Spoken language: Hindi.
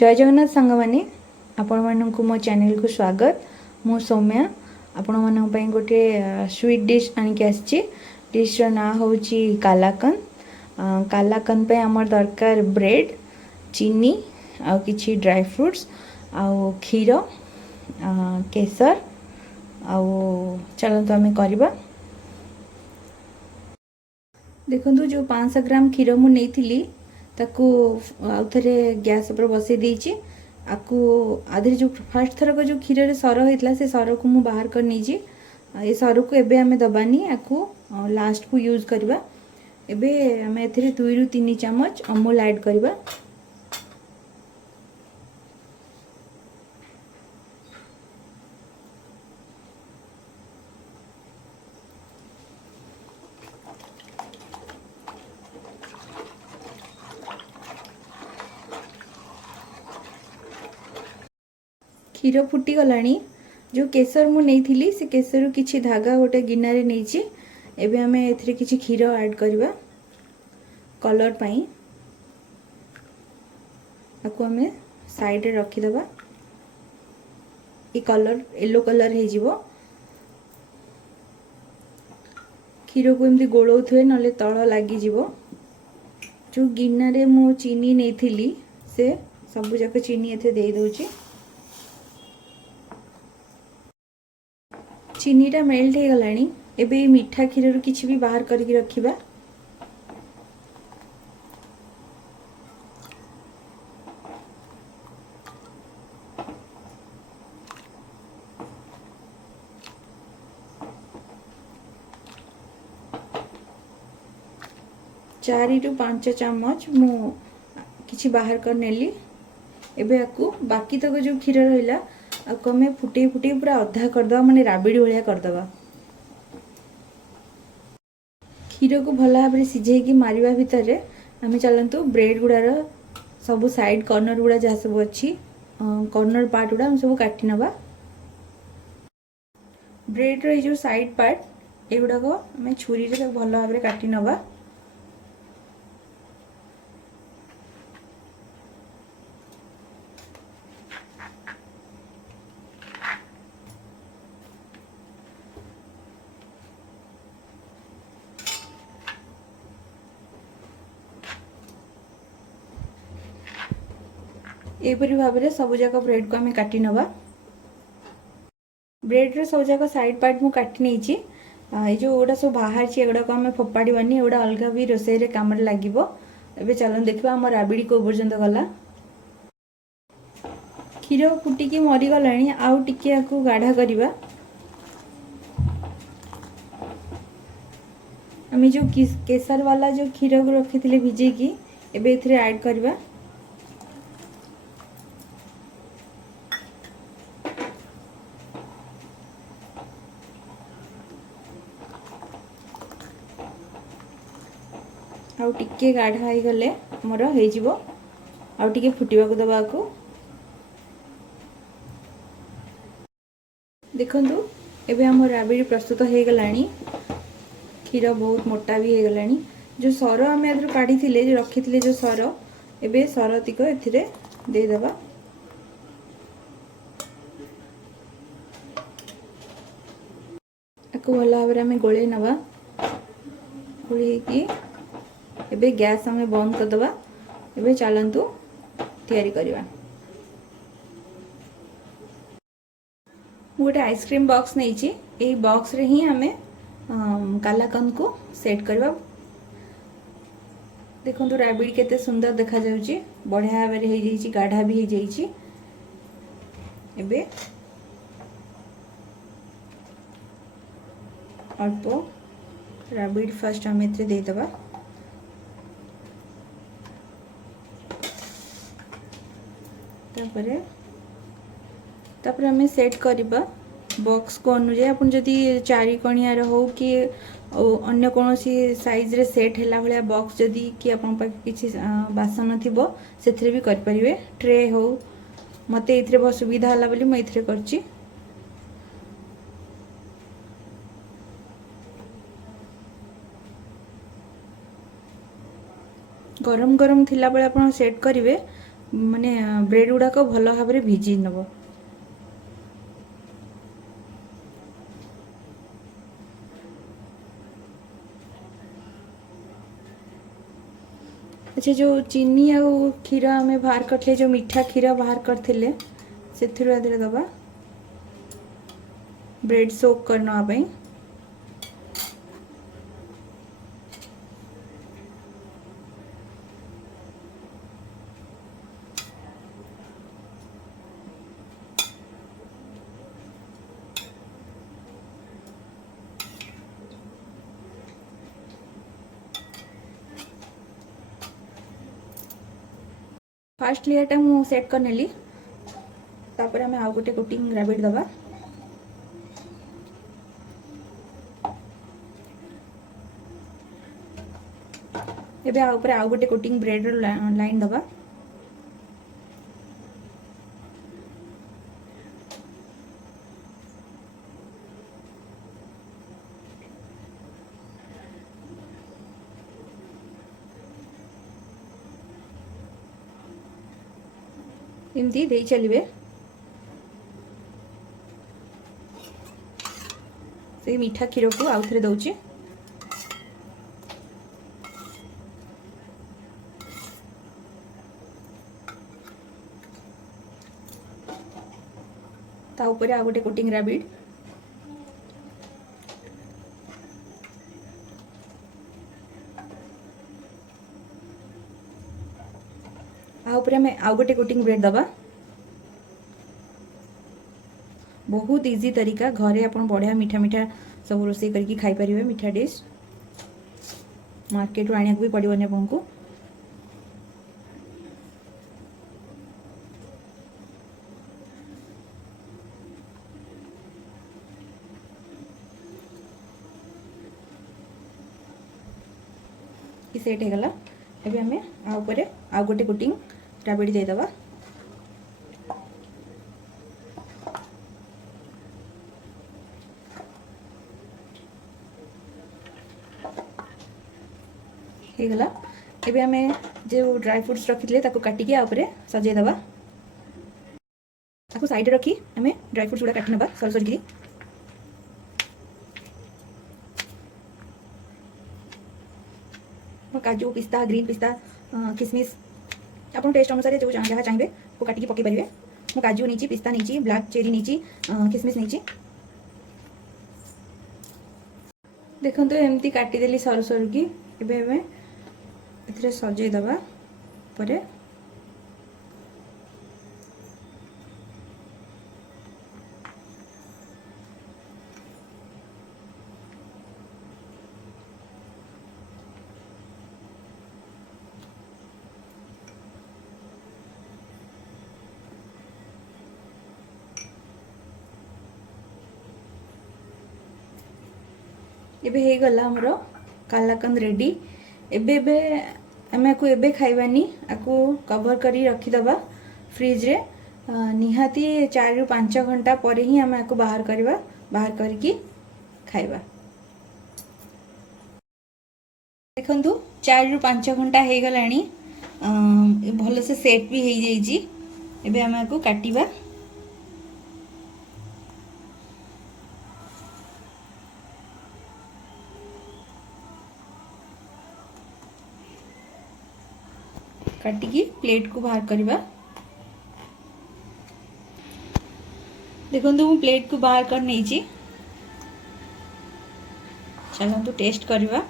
जय जगन्नाथ सांग मैंने आपण मानक मो चैनल को स्वागत। मु सौम्या आपण मानक पई गोटे स्वीट डिश आनिक आसी। डिश ना हूँ कालाकन। कालाकन पे आमर दरकार ब्रेड, चीनी आ किछि ड्राई फ्रूट्स आउ क्षीर केसर आउ चलतु आम करवा। देखो जो 500 ग्राम क्षीर मु नहीं ताकू आउ थे गैस पर बसई देची। आकू आधे जो फास्ट थर को जो क्षीर रे सर होता से सर को मु बाहर कर नहीं ये सर को एबे आमे दबानी आकू लास्ट को यूज करवा। एबे आमे एथिरे 2 रु 3 चम्मच अमूल ऐड करवा। क्षीर फुटी गलानी। जो केसर मु नहीं से केसर किछि धागा गोटे गिना रे नहीं। एबे आमे एथिरे किछि क्षीर ऐड करवा कलर पाई। आकु आमे साइड रे रखी दबा। ये कलर येलो कलर हे जिवो। क्षीर को एमती गोळौ थे नले तळ लागी जिवो। जो गिना रे मु चीनी नहीं से सब जाक चीनी एथे दे दोची। चीनीटा मेल्ट हो गलानी। एबे मीठा क्षीर किछि भी बाहर करके रखिबा। चारि रु 5 चम्मच मु किछि बाहर कर नेली। एबे आकु बाकी तक जो क्षीर रहिला आकु हमें फुटे फुटे पूरा अधा करदवा, माने राबिड़ी भलिया करदवा। क्षीर को भल भाव सिझे की मारिबा भितर आम चलतु ब्रेड गुड़ार सब साइड कॉर्नर गुड़ा जहाँ सब अच्छी कॉर्नर पार्ट गुड़ा हम सब काटी नवा। ब्रेड रो जो साइड पार्ट एगुड़ाक आम छुरी रे भल भाव काटी नवा। एपरी भाव में सब जाक ब्रेड को आम काटी नवा। ब्रेड रे सब जाक साइड पार्ट मु काटी नहीं। ये जो गोटा सब बाहर एगुड़ा को आम फोपाड़ानी एगुड़ा अलग भी रोसई रे काम लगे। एबे चलन देखा आम राबिड़ी को पर्यंत गला। क्षीर फुटिकी मरी गलानी। आउ टिके आकु गाढ़ा करवा। आम जो केसर वाला जो क्षीर को रखी थे भिजेकी एबे एथिरे ऐड करवा। आउ टिके गाढ़ा हो गले मोर हो जिवो। आउ टिके फुटिबा को दबा को। देखंतु एबे हम राबिड़ी प्रस्तुत हो गलानी। क्षीर बहुत मोटा भी हो गलानी। जो सर आम आदर काढ़ी थिले जो रखी थिले जो सर एबे सर तिक एथिरे दे दबा। आको भल भाव में गोले नवा। गोले की एबे गैस हमें बंद कर दबा। एबे चलंतु तैयारी करवा। गोटे आइसक्रीम बॉक्स नहीं ची। ए बॉक्स रे ही हमें कालाकन को सेट करवा। देखंतु राबिड़ी केते सुंदर देखा जाउची। बढ़िया भाव हो जाइची, गाढ़ा भी हो जाइची। एबे अल्प राबिड़ी फर्स्ट हम एथे दे दबा। तापर हमें सेट करवा बॉक्स को अनुजाई। अपन जदि 4 कणियार हो कि अन्य कौन सी साइज रे सेट हैला भलिया बॉक्स जदि कि अपन पाखे किछि बासन थिबो सेथरे भी कर परिवे। ट्रे हो मते इथरे बहुत सुविधा हला बोली म इथरे करची। गरम गरम थिला बेले अपन सेट करिवे माने ब्रेड गुड़ाक भल भाव में भिजी नब। अच्छा जो चीनी आ क्षीर आम बाहर करते जो मीठा क्षीर बाहर करते से दबा ब्रेड सोक करने। फास्ट लेयर टा मु सेट कर नेली तापर हमें आउ गोटे कोटिंग रैबिट दबा। एबे आ ऊपर आउ गोटे कोटिंग ब्रेड रो लाइन दबा। इमती दे चलिए से मीठा क्षीर को आउ थे दौची। ता ऊपर आ गोटे कोटिंग रैबिट। में आउ गोटे कोटिंग ब्रेड दबा। बहुत इजी तरीका घरे अपन बढ़िया मीठा मीठा सब रोषे करके खाई परिवे मीठा डिश। मार्केट आने को भी पड़ोनी आपको। सेट हो गला। एबे हमें आ ऊपर आ गोटे कोटिंग रैबिट दे दबा। हो गला। एबे हमें जो ड्राई फ्रूट्स रखी ताको काटिकी आ ऊपर सजे दबा। ताको साइड रखी हमें ड्राई फ्रूट्स गुड़ा काटी नबा सर सर की। काजू पिस्ता ग्रीन पिस्ता किसमिस आपन टेस्ट अनुसार जो जहाँ चाहिए वो काटिकी पकई पारे। मु काजू नहीं पिस्ता नहीं ब्लैक चेरी नहीं किसमिस नहीं। देखो तो एमती काटिदेली सर सर की। एबे हमें एथिरे सजे दबा परे। एबे हे गला हमरो कालाकंद रेडी। एबे एबे हमें को एबे खाइबानी आकु कवर करी रखी दबा फ्रिज रे। निहाती 4 रु 5 घंटा पर ही हमें आकु बाहर करबा। बाहर करके खाइबा। देखंतु 4 रु 5 घंटा हे गलानी। भलो से सेट भी हे जाईजी। एबे हमें आकु काटिबा। काटिकी प्लेट को बाहर करवा। देखो मु प्लेट को बाहर कर नहीं। चलो तो टेस्ट करवा।